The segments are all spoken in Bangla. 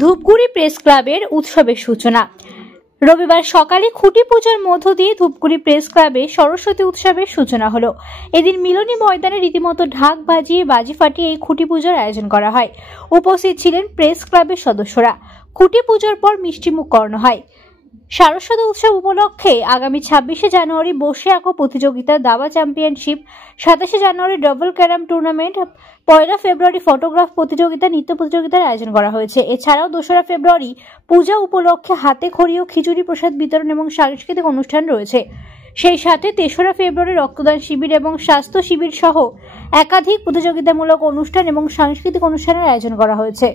ধূপগুড়ি প্রেস ক্লাবের উৎসবের সূচনা। রবিবার সকালে খুঁটি পূজার মধ্য দিয়ে ধূপগুড়ি প্রেস ক্লাবে সরস্বতী উৎসবের সূচনা হলো। এদিন মিলনী ময়দানে রীতিমতো ঢাক বাজিয়ে বাজি ফাটিয়ে এই খুঁটি পূজার আয়োজন করা হয়। উপস্থিত ছিলেন প্রেস ক্লাবের সদস্যরা। খুঁটি পুজোর পর মিষ্টিমুখ করানো হয়। সরস্বতী উৎসব উপলক্ষে আগামী 26শে জানুয়ারি বসে আঁকো প্রতিযোগিতা, দাবা চ্যাম্পিয়নশিপ, 27শে জানুয়ারি ডাবল ক্যারাম টুর্নামেন্ট, 1 ফেব্রুয়ারি ফটোগ্রাফ প্রতিযোগিতা, নৃত্য প্রতিযোগিতার আয়োজন করা হয়েছে। এছাড়াও 2 ফেব্রুয়ারি পূজা উপলক্ষে হাতে খড়ি ও খিচুড়ি প্রসাদ বিতরণ এবং সাংস্কৃতিক অনুষ্ঠান রয়েছে। সেই সাথে 3রা ফেব্রুয়ারি রক্তদান শিবির এবং স্বাস্থ্য শিবির সহ একাধিক প্রতিযোগিতামূলক অনুষ্ঠান এবং সাংস্কৃতিক অনুষ্ঠানের আয়োজন করা হয়েছে।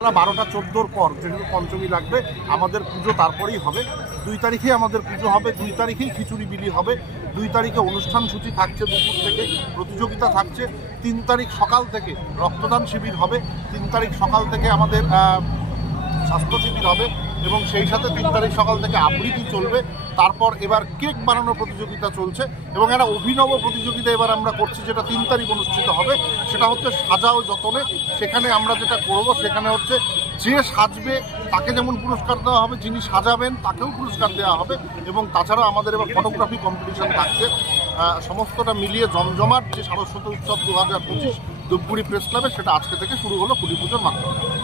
আমরা 12টা 14 পর যেহেতু পঞ্চমী লাগবে, আমাদের পুজো তারপরেই হবে। 2 তারিখে আমাদের পুজো হবে, 2 তারিখেই খিচুড়ি বিলি হবে, 2 তারিখে অনুষ্ঠান সূচি থাকছে, দুপুর থেকে প্রতিযোগিতা থাকছে, 3 তারিখ সকাল থেকে রক্তদান শিবির হবে, 3 তারিখ সকাল থেকে আমাদের স্বাস্থ্য শিবির হবে এবং সেই সাথে 3 তারিখ সকাল থেকে আবৃত্তি চলবে। তারপর এবার কেক বানানোর প্রতিযোগিতা চলছে এবং একটা অভিনব প্রতিযোগিতা এবার আমরা করছি, যেটা 3 তারিখ অনুষ্ঠিত হবে। সেটা হচ্ছে সাজাও যতনে। সেখানে আমরা যেটা করব সেখানে হচ্ছে যে সাজবে তাকে যেমন পুরস্কার দেওয়া হবে, যিনি সাজাবেন তাকেও পুরস্কার দেওয়া হবে এবং তাছাড়া আমাদের এবার ফটোগ্রাফি কম্পিটিশন থাকছে। সমস্তটা মিলিয়ে জমজমাট যে সরস্বতী উৎসব 2025 ধূপগুড়ি প্রেস ক্লাবে, সেটা আজকে থেকে শুরু হলো খুঁটি পুজোর মাধ্যমে।